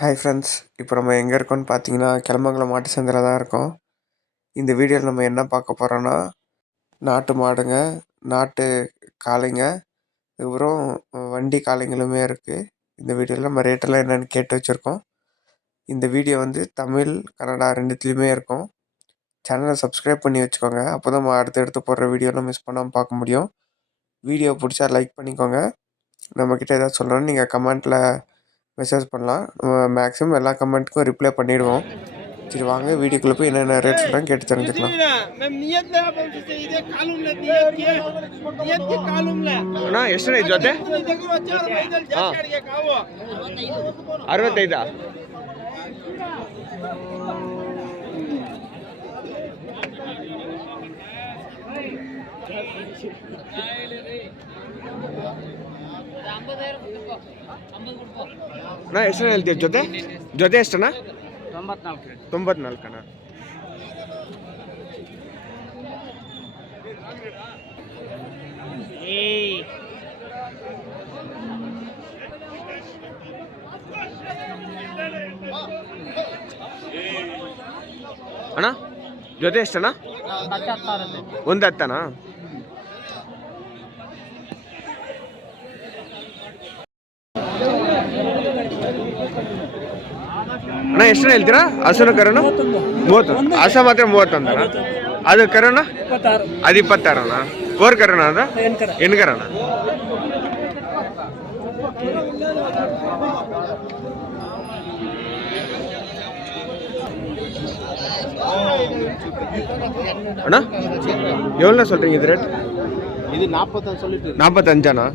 Hi friends. இப்போ நம்ம எங்கே இருக்கோம்னு பார்த்தீங்கன்னா, கெலமங்கலம் மாட்டு சந்தையில் தான் இருக்கோம். இந்த வீடியோவில் நம்ம என்ன பார்க்க போகிறோன்னா, நாட்டு மாடுங்க, நாட்டு காளைங்க, அதுக்கப்புறம் வண்டி காளைங்களுமே இருக்குது. இந்த வீடியோவில் நம்ம ரேட்டெல்லாம் என்னென்னு கேட்டு வச்சுருக்கோம். இந்த வீடியோ வந்து தமிழ், கன்னடா ரெண்டுத்துலேயுமே இருக்கும். சேனலை சப்ஸ்கிரைப் பண்ணி வச்சுக்கோங்க. அப்போ தான் நம்ம அடுத்தடுத்து போடுற வீடியோலாம் மிஸ் பண்ணாமல் பார்க்க முடியும். வீடியோ பிடிச்சா லைக் பண்ணிக்கோங்க. நம்மக்கிட்ட ஏதாவது சொல்லணும்னு நீங்கள் கமெண்ட்டில் மெசேஜ் பண்ணலாம். மேக்ஸிமம் எல்லா கமெண்ட்டுக்கும் ரிப்ளை பண்ணிவிடுவோம். சரி வாங்க வீடியோக்குள்ளே போய் என்னென்ன ரேட் சொல்கிறேன் கேட்டு தெரிஞ்சுக்கலாம். ಅಣ್ಣ ಎಷ್ಟು ಜೊತೆ 65 ಅಣ್ಣ ಎಷ್ಟು ಹೇಳ್ತೀವಿ ಜೊತೆ ಎಷ್ಟಣ್ಣ 94 ಅಣ್ಣ. ಅಣ್ಣ ಜೊತೆ ಎಷ್ಟಣ್ಣ? ಒಂದು 10 ಅಣ್ಣ. ಅಣ್ಣ ಎಷ್ಟು ಹೇಳ್ತೀರಾ? ಹಸುನ ಕರಣ 30, ಹಸ ಮಾತ್ರ 31 ಅದು ಕರಣ ಅದು 26 ಅಣ್ಣ. ಕೋರ್ ಕರಣ ಅದ ಹೆಣ್ಕರಣ. அண்ணா எவ்வளோ சொல்கிறீங்க இது ரேட்? இது 45 சொல்லிட்டு 45 அண்ணா.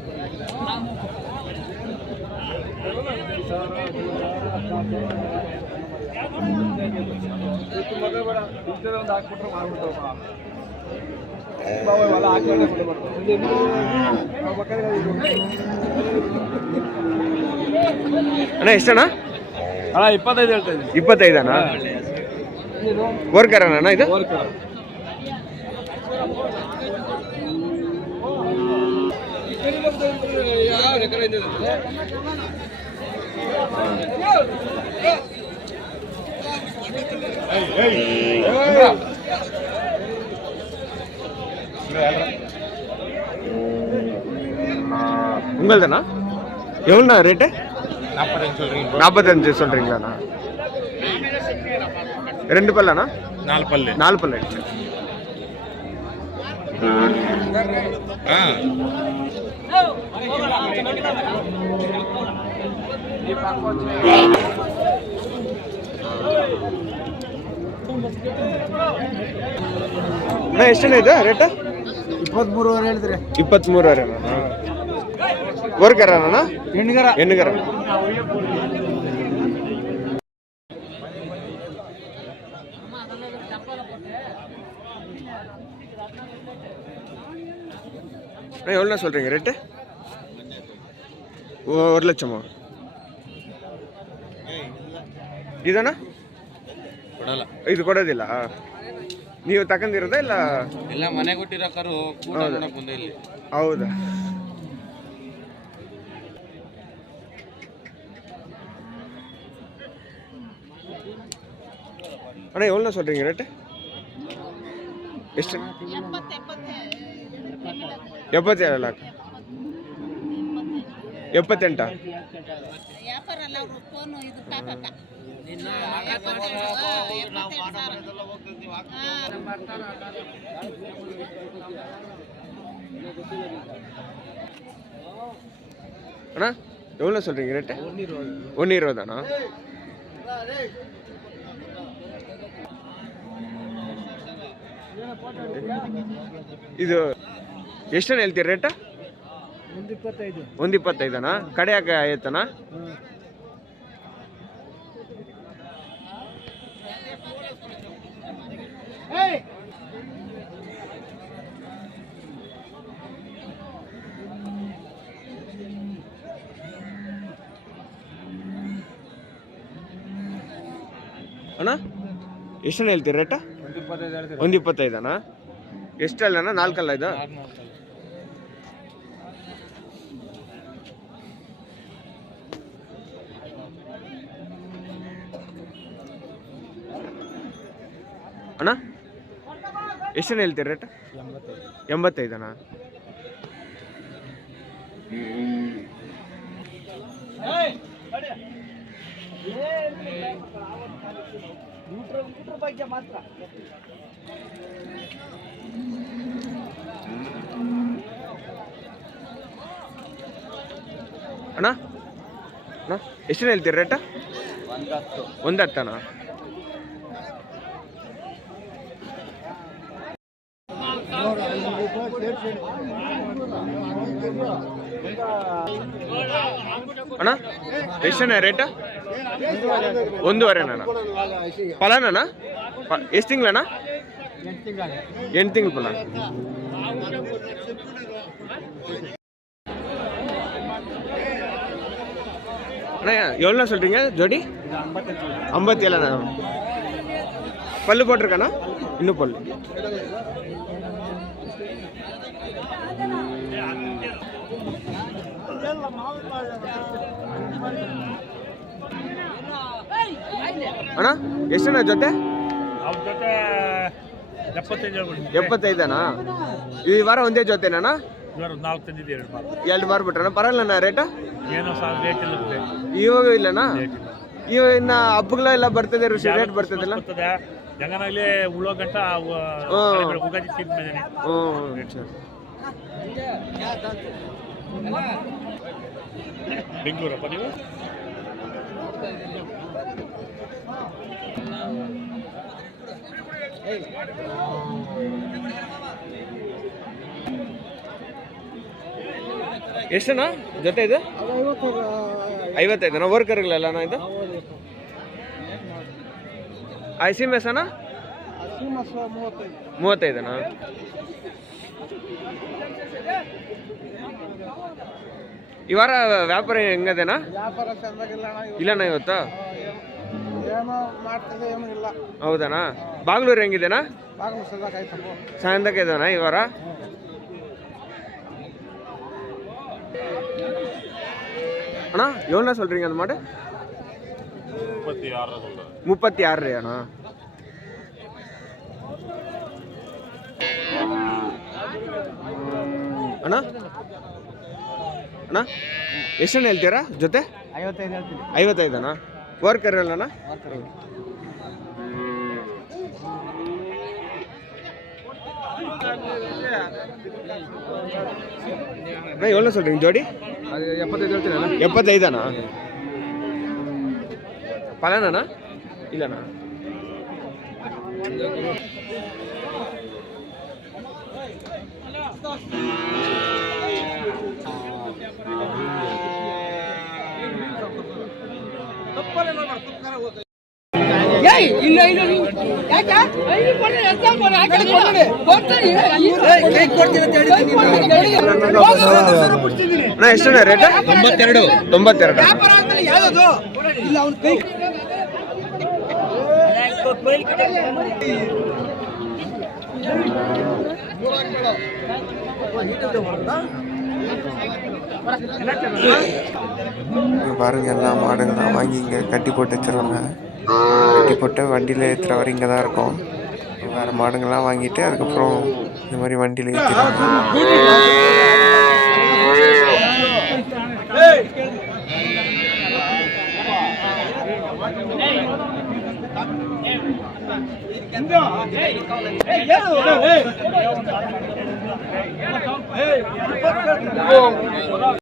ಅಣ್ಣ ಎಷ್ಟಣ್ಣ? ಅಣ್ಣ 25 ಹೇಳ್ತಾ ಇದ್ದೀನಿ. 25 ಅಣ್ಣ. ಓರ್ಕರಣ ಅಣ್ಣ ಇದು? உங்கள்தானா? எவ்வளோண்ணா ரேட்டு? 45 சொல்கிறீங்களாண்ணா? 2 பல்லாண்ணா? 4 பல்லு. ಅಣ್ಣ ಎಷ್ಟನೇ ಇದೆ ರೇಟ್? 23 ಹೇಳಿದ್ರೆ 23 ವರ್ಕರಣ್ಣ? ಹೆಣ್ಣುಗರ. எவ்வளோ சொல்கிறீங்க ரேட்டு? 1 லட்சமா? ಇದಣ್ಣ ಕೊಡಲ್ಲ. ಇದು ಕೊಡೋದಿಲ್ಲ. ನೀವು ತಗೊಂಡಿರೋದಾ ಇಲ್ಲ? ಎಲ್ಲ ಮನೆ ಕೊಟ್ಟಿರೋ ಕರು ಬಂದೆ ಇಲ್ಲಿ. ಹೌದಾ? ಅಣ್ಣ ಎவ்வளோ சொல்கிறீங்க ரேட்டு? ಎಷ್ಟು? 77 ಲಾಕ್. 78 அண்ணா எவ்வளோ சொல்கிறீங்க ரேட்டு? 120 அண்ணா. ಇದು ಎಷ್ಟನ್ನ ಹೇಳ್ತೀರಿ ರೇಟ? 125 ಅಣ್ಣ. ಕಡೆಯಾಕ ಆಯ್ತಣ್ಣ? ಅಣ್ಣ ಎಷ್ಟನ್ನ ಹೇಳ್ತೀರಿ ರೇಟ? 125 ಅಣ್ಣ. ಎಷ್ಟಲ್ಲಣ್ಣ? 4 ಅಲ್ಲ ಇದು? ಅಣ್ಣ ಎಷ್ಟನ್ನ ಹೇಳ್ತೀರಿ ರೇಟ್? 85 ಅಣ್ಣ ಎಷ್ಟನ್ನ ಹೇಳ್ತೀರಿ ರೇಟ್? 110 ಅಣ್ಣ ಎಷ್ಟಣ್ಣ ರೇಟ್? 1.5 ಫಲನಣ್ಣ? ಎಷ್ಟು ತಿಂಗಳಣ್ಣ? 8 ತಿಂಗಳು ಫಲ. அண்ணா எவ்வளோண்ணா சொல்கிறீங்க ஜோடி? 57. பல்லு போட்டிருக்காண்ணா? இன்னும் பல்லு. ಅಣ್ಣ ಎಷ್ಟಣ್ಣ ಜೊತೆ? 75. ಈ ವಾರ ಒಂದೇ ಜೊತೆನಾ? 2 ಮಾರು ಬಿಟ್ರಣ್ಣ. ಪರವಾಗಿಲ್ಲಣ್ಣ ರೇಟ್? ಇವಾಗ ಇಲ್ಲಣ್ಣ? ಇವಾಗ ಇನ್ನ ಹಬ್ಬಗಳೆಲ್ಲ ಬರ್ತದೆ, ರೇಟ್ ಬರ್ತದಿಲ್ಲ? ಬೆಂಗಳೂರಪ್ಪ ನೀವು? ಎಷ್ಟಣ್ಣ ಜೊತೆ ಇದು? 55. ವರ್ಕರ್ಗಳಲ್ಲ ಇದು? ಐಸಿ ಮೆಸನ 35. ಈ ವಾರ ವ್ಯಾಪಾರ ಹೆಂಗದೇನಾ? ಇಲ್ಲಣ್ಣ ಇವತ್ತು? ಹೌದಣ್ಣ. ಬಾಗ್ಲೂರು ಹೆಂಗಿದೇನಾ? ಸಾಯಂಕಾಲ ಇದಾನ ಈ ವಾರ? ಅಣ್ಣ எவ்வளோ சொல்கிறீங்க அந்த மாடு? 36 அண்ணா. ಅಣ್ಣ ಅಣ್ಣ ಎಷ್ಟಣ್ಣ ಹೇಳ್ತೀರಾ ಜೊತೆ? 55 ಅಣ್ಣ. ವರ್ಕರ್ ಅಲ್ಲಣ್ಣ? ಅಣ್ಣ ಎவ்வளோ சொல்கிறீங்க ஜோடி? 75 ಹೇಳ್ತೀನಣ್ಣ. 75 ಅಣ್ಣ. ಪಲನಣ್ಣ? ಇಲ್ಲಣ್ಣ. ಎಷ್ಟಣ್ಣ ರೇಟ್? 92. பாருங்க எல்லாம் மாடுங்கள்லாம் வாங்கி இங்கே கட்டி போட்டு வச்சுருவாங்க. கட்டி போட்டு வண்டியில் ஏற்றுற வரை இங்கே தான் இருக்கும். வேறு மாடுங்கள்லாம் வாங்கிட்டு அதுக்கப்புறம் இந்த மாதிரி வண்டியில் ஏற்றிடுவாங்க.